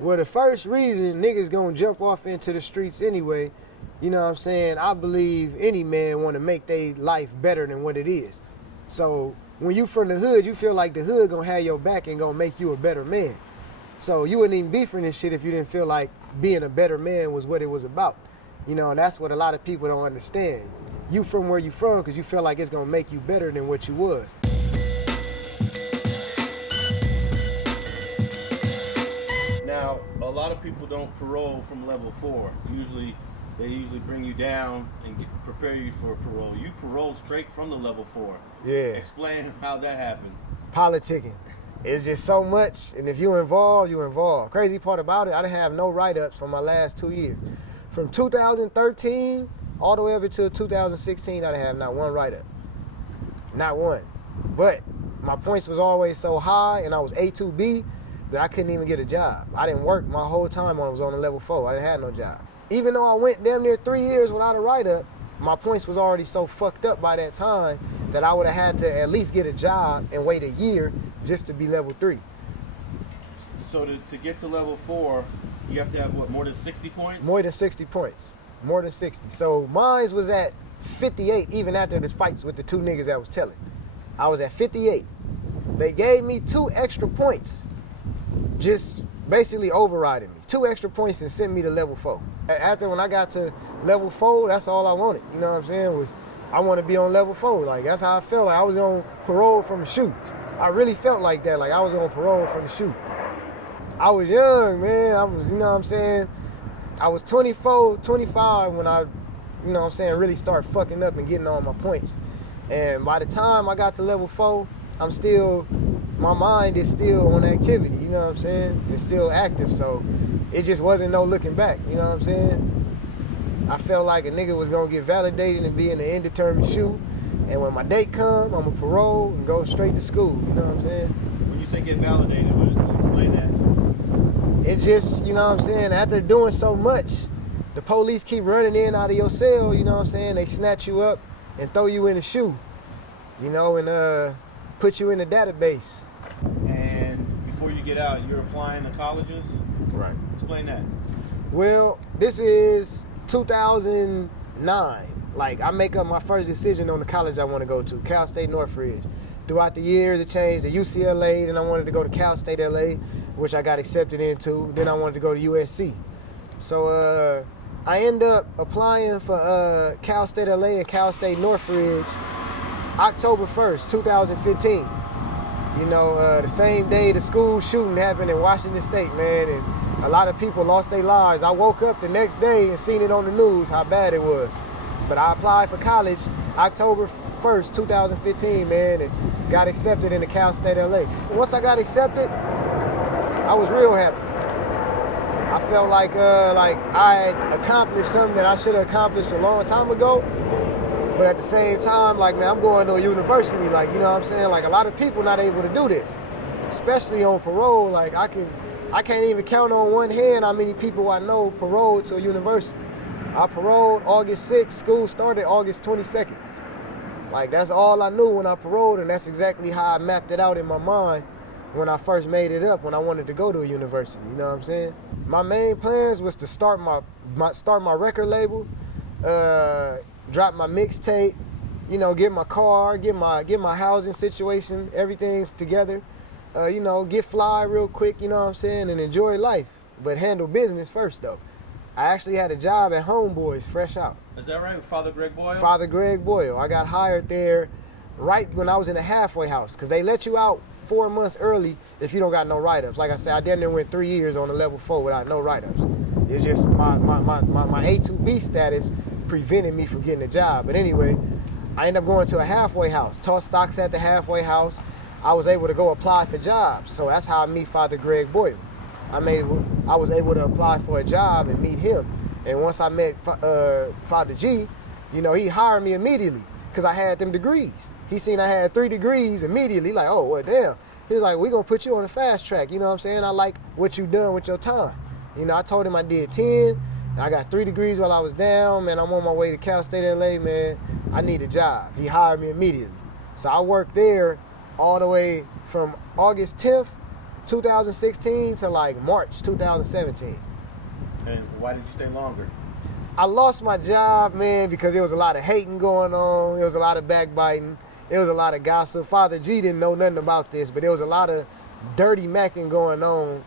Well, the first reason niggas gonna jump off into the streets anyway, you know what I'm saying? I believe any man wanna make their life better than what it is. So when you from the hood, you feel like the hood gonna have your back and gonna make you a better man. So you wouldn't even be for this shit if you didn't feel like being a better man was what it was about. You know, and that's what a lot of people don't understand. You from where you from because you feel like it's gonna make you better than what you was. Now, a lot of people don't parole from level 4. They usually bring you down and prepare you for parole. You parole straight from the level 4. Yeah. Explain how that happened. Politicking. It's just so much, and if you involved, you involved. Crazy part about it, I didn't have no write-ups for my last 2 years. From 2013 all the way up until 2016, I didn't have not one write-up. Not one. But my points was always so high, and I was A2B, that I couldn't even get a job. I didn't work my whole time when I was on the level 4. I didn't have no job. Even though I went damn near 3 years without a write-up, my points was already so fucked up by that time that I would have had to at least get a job and wait a year just to be level 3. So to get to level 4, you have to have what, more than 60 points? More than 60 points. More than 60. So mine was at 58 even after the fights with the 2 niggas that was telling. I was at 58. They gave me 2 extra points. Just basically overriding me. 2 extra points and sent me to level 4. After when I got to level 4, that's all I wanted. You know what I'm saying? Was I want to be on level 4. Like that's how I felt. Like I was on parole from the shoot. I really felt like that. Like I was on parole from the shoot. I was young, man. I was, you know what I'm saying? I was 24, 25 when I, you know what I'm saying, really start fucking up and getting all my points. And by the time I got to level 4, my mind is still on activity, you know what I'm saying? It's still active, so it just wasn't no looking back, you know what I'm saying? I felt like a nigga was gonna get validated and be in the indeterminate shoot, and when my date come, I'm a parole and go straight to school, you know what I'm saying? When you say get validated, explain that. It just, you know what I'm saying, after doing so much, the police keep running in out of your cell, you know what I'm saying? They snatch you up and throw you in a shoe, you know, and put you in the database. And before you get out, you're applying to colleges? Right. Explain that. Well, this is 2009. Like, I make up my first decision on the college I want to go to, Cal State Northridge. Throughout the years, it changed to UCLA, then I wanted to go to Cal State LA, which I got accepted into. Then I wanted to go to USC. So I end up applying for Cal State LA and Cal State Northridge October 1st, 2015. You know, the same day the school shooting happened in Washington State, man, and a lot of people lost their lives. I woke up the next day and seen it on the news how bad it was. But I applied for college October 1st, 2015, man, and got accepted into Cal State LA. Once I got accepted, I was real happy. I felt like I had accomplished something that I should have accomplished a long time ago. But at the same time, like, man, I'm going to a university, like, you know what I'm saying? Like, a lot of people not able to do this, especially on parole. Like, I can't even count on one hand how many people I know paroled to a university. I paroled August 6th, school started August 22nd. Like, that's all I knew when I paroled, and that's exactly how I mapped it out in my mind when I first made it up, when I wanted to go to a university, you know what I'm saying? My main plans was to start my record label, drop my mixtape, you know, get my car, get my housing situation, everything's together, you know, get fly real quick, you know what I'm saying, and enjoy life, but handle business first, though. I actually had a job at Homeboys, fresh out. Is that right, with Father Greg Boyle? Father Greg Boyle. I got hired there right when I was in the halfway house, because they let you out 4 months early if you don't got no write-ups. Like I said, I damn near went 3 years on the level 4 without no write-ups. It's just my A2B status prevented me from getting a job. But anyway, I ended up going to a halfway house, taught stocks at the halfway house. I was able to go apply for jobs. So that's how I meet Father Greg Boyle. I was able to apply for a job and meet him. And once I met Father G, you know, he hired me immediately because I had them degrees. He seen I had 3 degrees immediately, like, oh, well, damn. He was like, we're going to put you on the fast track, you know what I'm saying? I like what you done with your time. You know, I told him I did 10. I got 3 degrees while I was down, man. I'm on my way to Cal State LA, man. I need a job. He hired me immediately. So I worked there all the way from August 10th 2016 to like March 2017. And why did you stay longer? I lost my job, man, because there was a lot of hating going on. There was a lot of backbiting. There was a lot of gossip. Father G didn't know nothing about this, but there was a lot of dirty macking going on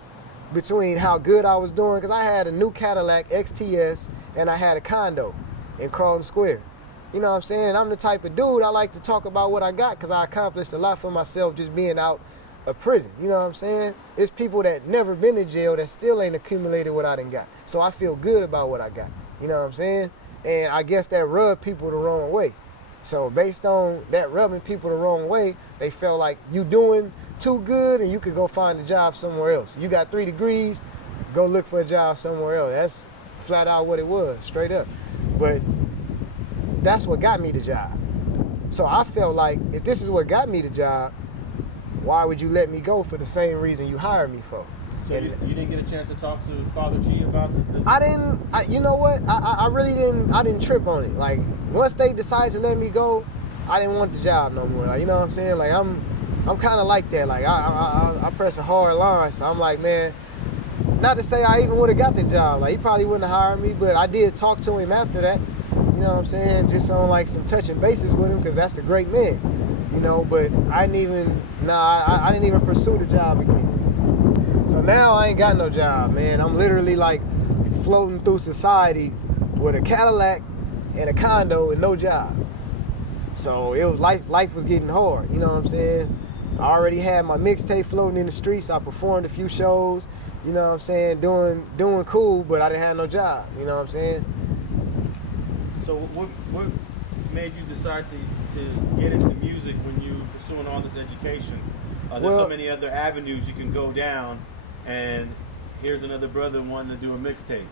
between how good I was doing, because I had a new Cadillac XTS and I had a condo in Carlton Square. You know what I'm saying? And I'm the type of dude, I like to talk about what I got because I accomplished a lot for myself just being out of prison. You know what I'm saying? It's people that never been to jail that still ain't accumulated what I done got. So I feel good about what I got. You know what I'm saying? And I guess that rubbed people the wrong way. So based on that rubbing people the wrong way, they felt like you doing too good and you could go find a job somewhere else. You got 3 degrees, go look for a job somewhere else. That's flat out what it was, straight up. But that's what got me the job. So I felt like if this is what got me the job, why would you let me go for the same reason you hired me for? So you didn't get a chance to talk to Father G about this? You know what? I really didn't. I didn't trip on it. Like once they decided to let me go, I didn't want the job no more. Like, you know what I'm saying? Like I'm kind of like that. Like I press a hard line. So I'm like, man, not to say I even would have got the job. Like he probably wouldn't have hired me, but I did talk to him after that. You know what I'm saying? Just on like some touching bases with him because that's a great man. You know, but I didn't even pursue the job again. So now I ain't got no job, man. I'm literally like floating through society with a Cadillac and a condo and no job. So it was life was getting hard, you know what I'm saying? I already had my mixtape floating in the streets. I performed a few shows, you know what I'm saying, doing cool, but I didn't have no job, you know what I'm saying? So what made you decide to get into music when you were pursuing all this education? There's so many other avenues you can go down, and here's another brother wanting to do a mixtape.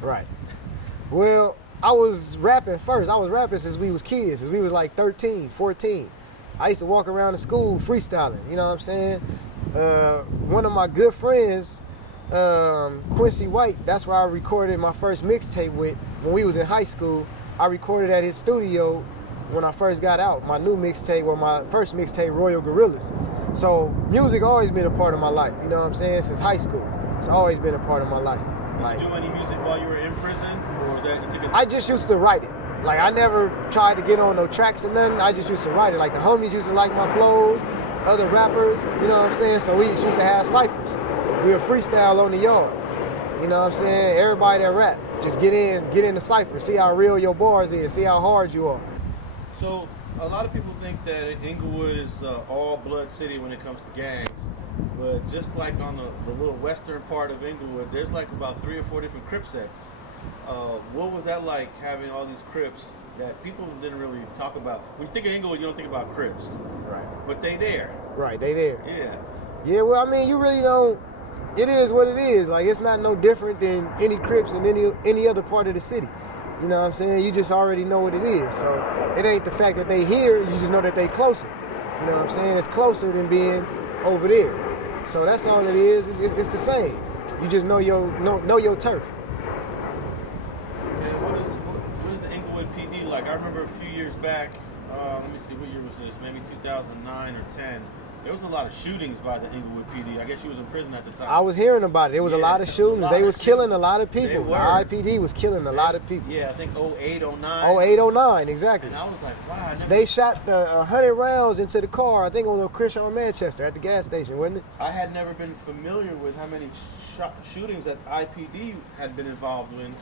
Right. Well, I was rapping first. I was rapping since we was kids, since we was like 13, 14. I used to walk around the school freestyling, you know what I'm saying? One of my good friends, Quincy White, that's where I recorded my first mixtape with. When we was in high school, I recorded at his studio when I first got out. My new mixtape, or my first mixtape, Royal Gorillas. So music always been a part of my life, you know what I'm saying? Since high school, it's always been a part of my life. Did you do any music while you were in prison, or was that you took I just used to write it. Like I never tried to get on no tracks or nothing. I just used to write it. Like the homies used to like my flows, other rappers, you know what I'm saying? So we just used to have ciphers. We would freestyle on the yard. You know what I'm saying? Everybody that rap, just get in the cipher, see how real your bars is, see how hard you are. So a lot of people think that Inglewood is all blood city when it comes to gangs, but just like on the little western part of Inglewood, there's like about 3 or 4 different Crip sets. What was that like, having all these Crips that people didn't really talk about? When you think of Inglewood, you don't think about Crips. Right. But they there. Right, they there. Yeah. Yeah, well, I mean, you really don't, it is what it is. Like, it's not no different than any Crips in any other part of the city. You know what I'm saying? You just already know what it is. So it ain't the fact that they here, you just know that they closer. You know what I'm saying? It's closer than being over there. So that's all it is. It's the same. You just know your turf. And what is the Inglewood PD like? I remember a few years back, let me see, what year was this? Maybe 2009 or 10. There was a lot of shootings by the Inglewood PD. I guess you was in prison at the time. I was hearing about it. There was a lot of shootings. They was killing a lot of people. The IPD was killing a lot of people. Yeah, I think 08, 09. 08, 09, exactly. And I was like, wow. They shot 100 rounds into the car. I think it was on Chris on Manchester at the gas station, wasn't it? I had never been familiar with how many shootings that IPD had been involved in.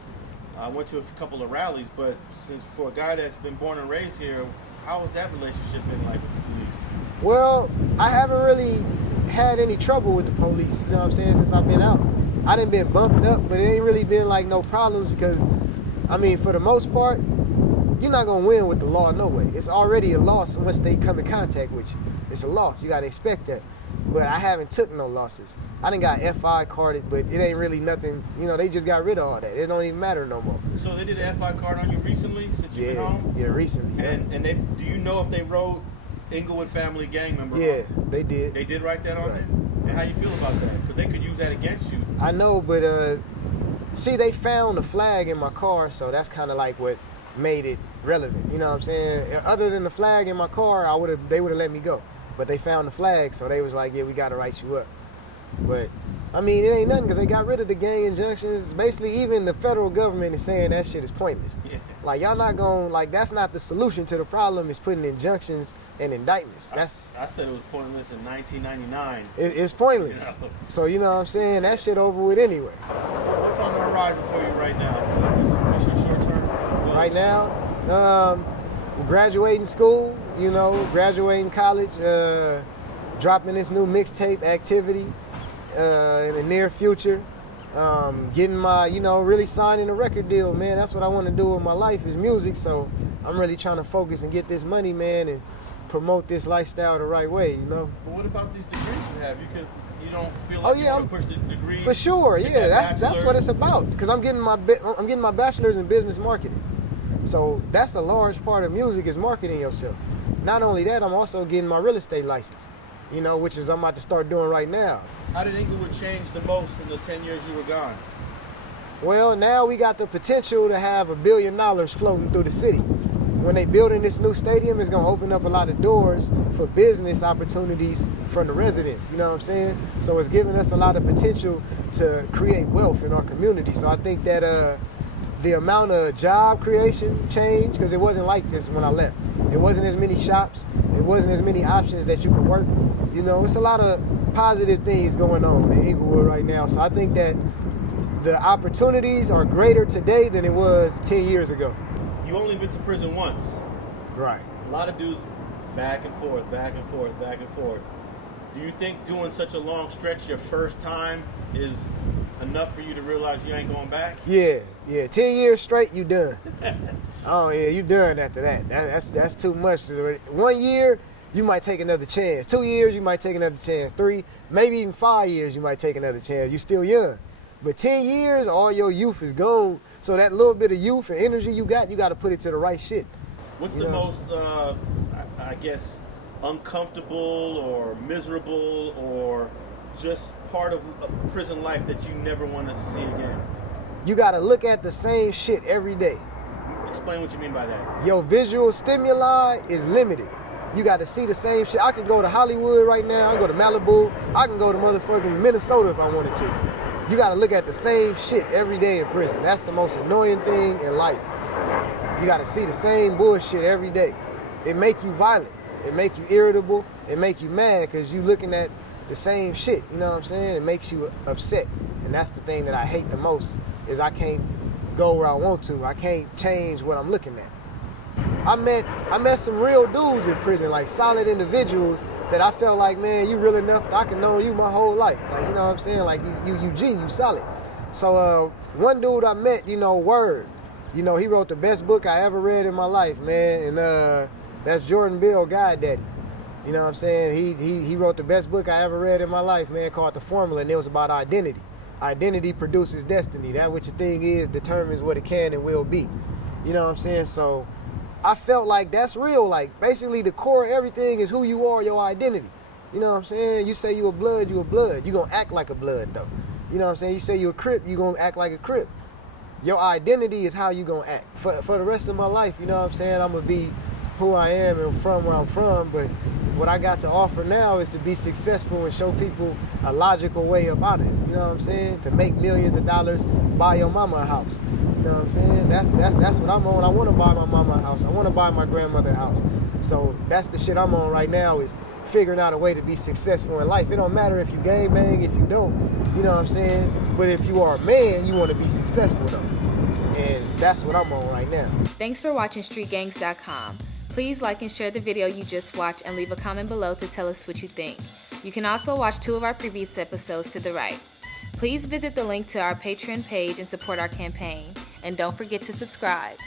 I went to a couple of rallies, but since for a guy that's been born and raised here, how has that relationship been like with the police? Well, I haven't really had any trouble with the police, you know what I'm saying, since I've been out. I done been bumped up, but it ain't really been like no problems because, I mean, for the most part, you're not gonna win with the law no way. It's already a loss once they come in contact with you. It's a loss, you gotta expect that. But I haven't took no losses. I done got FI carded, but it ain't really nothing, you know, they just got rid of all that. It don't even matter no more. So they did an FI card on you recently since you've been home? Yeah, recently. Yeah. And they, do you know if they wrote Inglewood Family gang member? Yeah, they did. They did write that on there? And how you feel about that? Because they could use that against you. I know, but see, they found a flag in my car, so that's kind of like what made it relevant. You know what I'm saying? Other than the flag in my car, they would have let me go. But they found the flag, so they was like, yeah, we got to write you up. But I mean, it ain't nothing because they got rid of the gang injunctions. Basically, even the federal government is saying that shit is pointless. Yeah. Like, y'all not going, like, that's not the solution to the problem, is putting injunctions and indictments. I said it was pointless in 1999. It's pointless. You know? So, you know what I'm saying? That shit over with anyway. What's on the horizon for you right now? What's your short term? Right now, graduating school, you know, graduating college, dropping this new mixtape activity in the near future. Getting my, you know, really signing a record deal, man. That's what I want to do with my life is music. So I'm really trying to focus and get this money, man, and promote this lifestyle the right way, you know. But what about these degrees you have? You don't feel like you want to push the degree? For sure, yeah. That's what it's about. Because I'm getting my bachelor's in business marketing. So that's a large part of music is marketing yourself. Not only that, I'm also getting my real estate license, you know, which is I'm about to start doing right now. How did Inglewood change the most in the 10 years you were gone? Well, now we got the potential to have $1 billion floating through the city. When they building this new stadium, it's gonna open up a lot of doors for business opportunities from the residents, you know what I'm saying? So it's giving us a lot of potential to create wealth in our community. So I think that the amount of job creation changed, because it wasn't like this when I left. It wasn't as many shops, it wasn't as many options that you could work. You know, it's a lot of positive things going on in Inglewood right now. So I think that the opportunities are greater today than it was 10 years ago. You only been to prison once. Right. A lot of dudes back and forth, back and forth, back and forth. Do you think doing such a long stretch your first time is enough for you to realize you ain't going back? Yeah. 10 years straight, you done. Oh yeah, you done after that. That's too much. 1 year, you might take another chance. 2 years, you might take another chance. 3, maybe even 5 years, you might take another chance. You still young. But 10 years, all your youth is gone. So that little bit of youth and energy you got to put it to the right shit. What's the most, I guess, uncomfortable or miserable or just part of prison life that you never want to see again? You got to look at the same shit every day. Explain what you mean by that. Your visual stimuli is limited. You got to see the same shit. I can go to Hollywood right now. I can go to Malibu. I can go to motherfucking Minnesota if I wanted to. You got to look at the same shit every day in prison. That's the most annoying thing in life. You got to see the same bullshit every day. It make you violent. It make you irritable. It make you mad because you looking at the same shit. You know what I'm saying? It makes you upset. And that's the thing that I hate the most is I can't go where I want to. I can't change what I'm looking at. I met some real dudes in prison, like solid individuals that I felt like, man, you real enough that I can know you my whole life. Like, you know what I'm saying? Like, you solid. So, one dude I met, you know, Word, you know, he wrote the best book I ever read in my life, man. And that's Jordan Bill God Daddy. You know what I'm saying? He wrote the best book I ever read in my life, man, called The Formula, and it was about identity. Identity produces destiny. That what your thing is determines what it can and will be. You know what I'm saying? So I felt like that's real. Like, basically the core of everything is who you are, your identity. You know what I'm saying? You say you a blood, you a blood. You gonna act like a blood, though. You know what I'm saying? You say you a Crip, you gonna act like a Crip. Your identity is how you gonna act. For the rest of my life, you know what I'm saying? I'm gonna be who I am and from where I'm from, but what I got to offer now is to be successful and show people a logical way about it. You know what I'm saying? To make millions of dollars, buy your mama a house. You know what I'm saying? That's what I'm on. I want to buy my mama a house. I want to buy my grandmother a house. So that's the shit I'm on right now is figuring out a way to be successful in life. It don't matter if you gang bang, if you don't. You know what I'm saying? But if you are a man, you want to be successful though. And that's what I'm on right now. Thanks for watching StreetGangs.com. Please like and share the video you just watched and leave a comment below to tell us what you think. You can also watch 2 of our previous episodes to the right. Please visit the link to our Patreon page and support our campaign. And don't forget to subscribe.